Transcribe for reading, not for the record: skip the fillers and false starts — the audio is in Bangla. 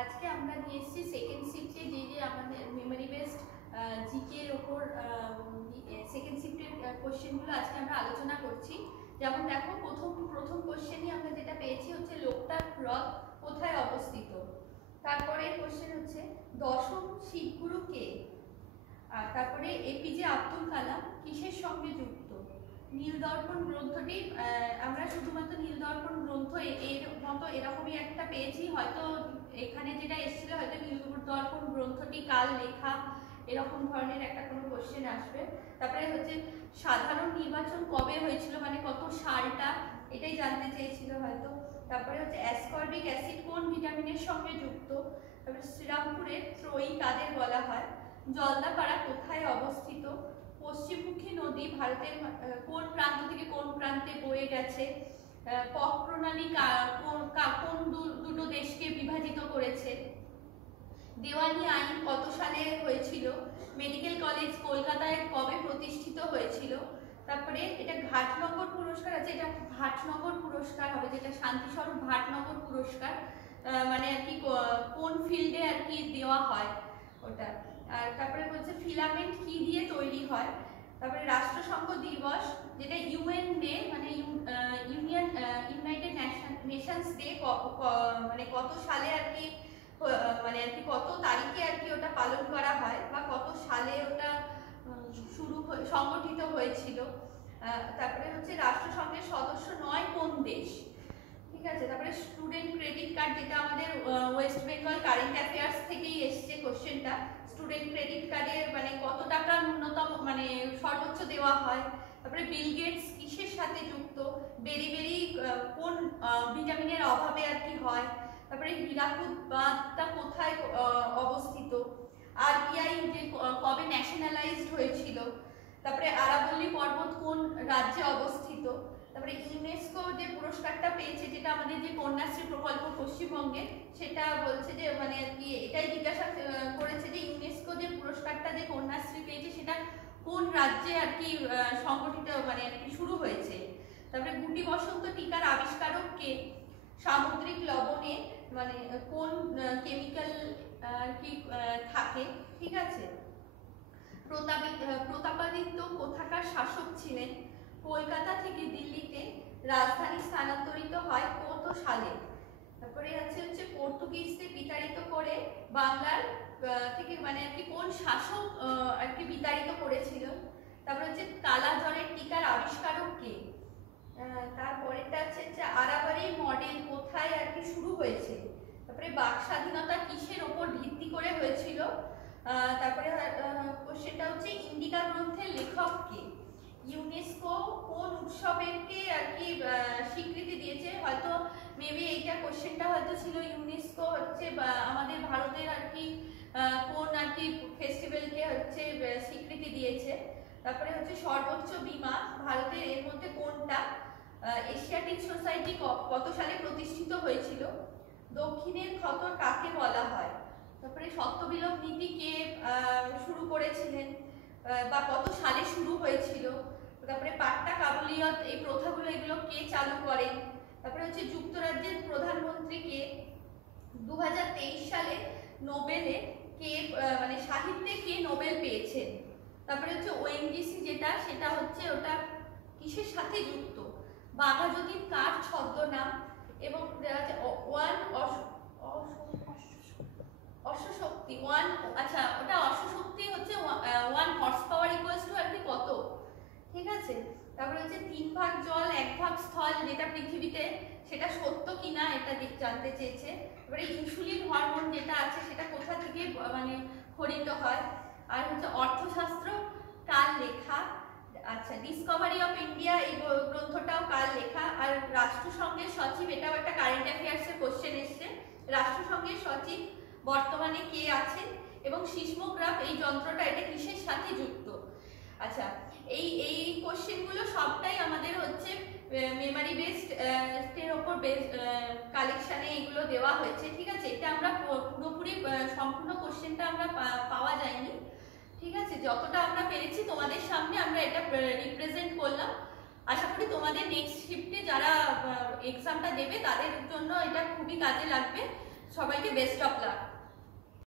আজকে আমরা নিয়ে এসেছি সেকেন্ড শিফটে যে আমাদের মেমোরি বেসড জিকে এর ওপর সেকেন্ড শিফটের কোশ্চেনগুলো আজকে আমরা আলোচনা করছি। যেমন দেখো, প্রথম কোশ্চেনই আমরা যেটা পেয়েছি হচ্ছে লোকটাক হ্রদ কোথায় অবস্থিত। তারপরে কোশ্চেন হচ্ছে দশম শিখ গুরু কে। আর তারপরে এপিজে আব্দুল কালাম কিসের সঙ্গে যুক্ত। নীলদর্পণ গ্রন্থটি আমরা শুধুমাত্র নীলদর্পণ গ্রন্থ এর মতো এরকমই একটা পেয়েছি, হয়তো এখানে যেটা এসেছিল হয়তো নীলদর্পণ গ্রন্থটি কাল লেখা এরকম ধরনের একটা কোনো কোশ্চেন আসবে। তারপরে হচ্ছে সাধারণ নির্বাচন কবে হয়েছিল, মানে কত সালটা, এটাই জানতে চেয়েছিল হয়তো। তারপরে হচ্ছে অ্যাসকর্বিক অ্যাসিড কোন ভিটামিনের সঙ্গে যুক্ত। তারপরে শ্রীরামপুরের ত্রয়ী কাদের বলা হয়। জলদাপাড়া কোথায় অবস্থিত। পশ্চিমমুখী নদী ভারতের কোন প্রান্ত থেকে কোন প্রান্তে বয়ে গেছে। পক প্রণালী কোন দুটো দেশকে বিভাজিত করেছে। দেওয়ানি আইন কত সালে হয়েছিল। মেডিকেল কলেজ কলকাতায় কবে প্রতিষ্ঠিত হয়েছিল। তারপরে এটা ঘাটনগর পুরস্কার আছে, এটা ঘাটনগর পুরস্কার হবে, যেটা শান্তিস্বরূপ ভাটনগর পুরস্কার, মানে আর কি কোন ফিল্ডে আর কি দেওয়া হয় ওটা। আর তারপরে বলছে ফিলামেন্ট কি দিয়ে তৈরি হয়। তারপরে রাষ্ট্রসংঘ দিবস যেটা ইউএন ডে, মানে ইউনাইটেড নেশনস ডে, মানে কত সালে আর কি, মানে আর কি কত তারিখে আর কি ওটা পালন করা হয় বা কত সালে ওটা সংগঠিত হয়েছিল। তারপরে হচ্ছে রাষ্ট্রসংঘের সদস্য নয় কোন দেশ। ঠিক আছে। তারপরে স্টুডেন্ট ক্রেডিট কার্ড, যেটা আমাদের ওয়েস্ট বেঙ্গল কারেন্ট অ্যাফেয়ার্স থেকেই এসছে কোশ্চেনটা। স্টুডেন্ট ক্রেডিট কার্ডের মানে কত টাকা ন্যূনতম মানে সর্বোচ্চ দেওয়া হয়। তারপরে বিল গেটস কিসের সাথে যুক্ত। বেরি কোন ভিটামিনের অভাবে আর কি হয়। তারপরে হীরাকুদ বাঁধটা কোথায় অবস্থিত। আরবিআই যে কবে ন্যাশনালাইজড হয়েছিল। তারপরে আরাবল্লী পর্বত কোন রাজ্যে অবস্থিত। তারপরে ইউনেস্কো যে পুরস্কারটা পেয়েছে, যেটা আমাদের যে কন্যাশ্রী প্রকল্প পশ্চিমবঙ্গে, সেটা বলছে যে মানে কি এটাই জিজ্ঞাসা করেছে যে ইউনেস্কো যে পুরস্কারটা যে কন্যাশ্রী পেয়েছে সেটা কোন রাজ্যে আর কি সংগঠিত মানে আর কি শুরু হয়েছে। তারপরে গুটি বসন্ত টিকার আবিষ্কারক কে। সামুদ্রিক লবণে মানে কোন কেমিক্যাল আর কি থাকে। ঠিক আছে। প্রতাপাদিত্য কোথাকার শাসক ছিলেন। কলকাতা থেকে দিল্লিতে রাজধানী স্থানান্তরিত হয় কত সালে। তারপরে হচ্ছে পর্তুগিজদের বিতাড়িত করে বাংলার থেকে মানে আর কি কোন শাসক আর কি বিতাড়িত করেছিল। তারপরে হচ্ছে কালা জ্বরের টিকার আবিষ্কারক কে। তারপরেটা হচ্ছে আরাবারি মডেল কোথায় আর কি শুরু হয়েছে। তারপরে বাক স্বাধীনতা কিসের ওপর ভিত্তি করে হয়েছিল। তারপরে কোশ্চেনটা হচ্ছে ইন্ডিকা গ্রন্থের লেখক কে। ইউনেস্কো কোন উৎসবেরকে আর কি স্বীকৃতি দিয়েছে। হয়তো মেবি এইটা কোশ্চেনটা হয়তো ছিল ইউনেস্কো হচ্ছে আমাদের ভারতের আর কি কোন আর কি ফেস্টিভ্যালকে হচ্ছে স্বীকৃতি দিয়েছে। তারপরে হচ্ছে সর্বোচ্চ বীমা ভারতের এর মধ্যে কোনটা। এশিয়াটিক সোসাইটি কত সালে প্রতিষ্ঠিত হয়েছিল। দক্ষিণের খতর কাকে বলা হয়। তারপরে সত্যবিলোপ নীতি কে শুরু করেছিলেন বা কত সালে শুরু হয়েছিল। তারপরে পাট্টা কাবুলিয়ত এই প্রথাগুলো এগুলো কে চালু করেন। তারপরে হচ্ছে যুক্তরাজ্যের প্রধানমন্ত্রী কে। 2023 সালে নোবেলে কে মানে সাহিত্যে কে নোবেল পেয়েছেন। তারপরে হচ্ছে ওএনজিসি যেটা সেটা হচ্ছে ওটা কিসের সাথে যুক্ত। বাঘাযতীন কার ছদ্মনাম। এবং অশ্বশক্তি ওয়ান, আচ্ছা ওটা অশ্বশক্তি হচ্ছে 1 হর্স পাওয়ার ইকুয়ালস টু আর কি কত। ঠিক আছে। তারপরে হচ্ছে 3 ভাগ জল 1 ভাগ স্থল যেটা পৃথিবীতে, সেটা সত্য কিনা এটা জানতে চেয়েছে। এবারে ইনসুলিন হরমোন যেটা আছে সেটা কোথা থেকে মানে খরিত হয়। আর হচ্ছে অর্থশাস্ত্র কার লেখা। আচ্ছা, ডিসকভারি অফ ইন্ডিয়া এই গ্রন্থটাও কার লেখা। আর রাষ্ট্রসংঘের সচিব, এটাও একটা কারেন্ট অ্যাফেয়ার্সের কোশ্চেন এসছে। রাষ্ট্রসংঘের সচিব বর্তমানে কে আছেন এবং সিসমোগ্রাফ এই যন্ত্রটা এটা কিসের সাথে যুক্ত। আচ্ছা, এই কোশ্চেনগুলো সবটাই আমাদের হচ্ছে মেমোরি বেসড এর উপর কালেকশনে এগুলো দেওয়া হয়েছে। ঠিক আছে। এটা আমরা পুরোপুরি সম্পূর্ণ কোশ্চেনটা আমরা পাওয়া যায়নি। ঠিক আছে। যতটা আমরা পেরেছি তোমাদের সামনে আমরা এটা রিপ্রেজেন্ট করলাম। আশা করি তোমাদের নেক্সট শিফটে যারা এক্সামটা দেবে তাদের জন্য এটা খুবই কাজে লাগবে। সবাইকে বেস্ট অফ লাক।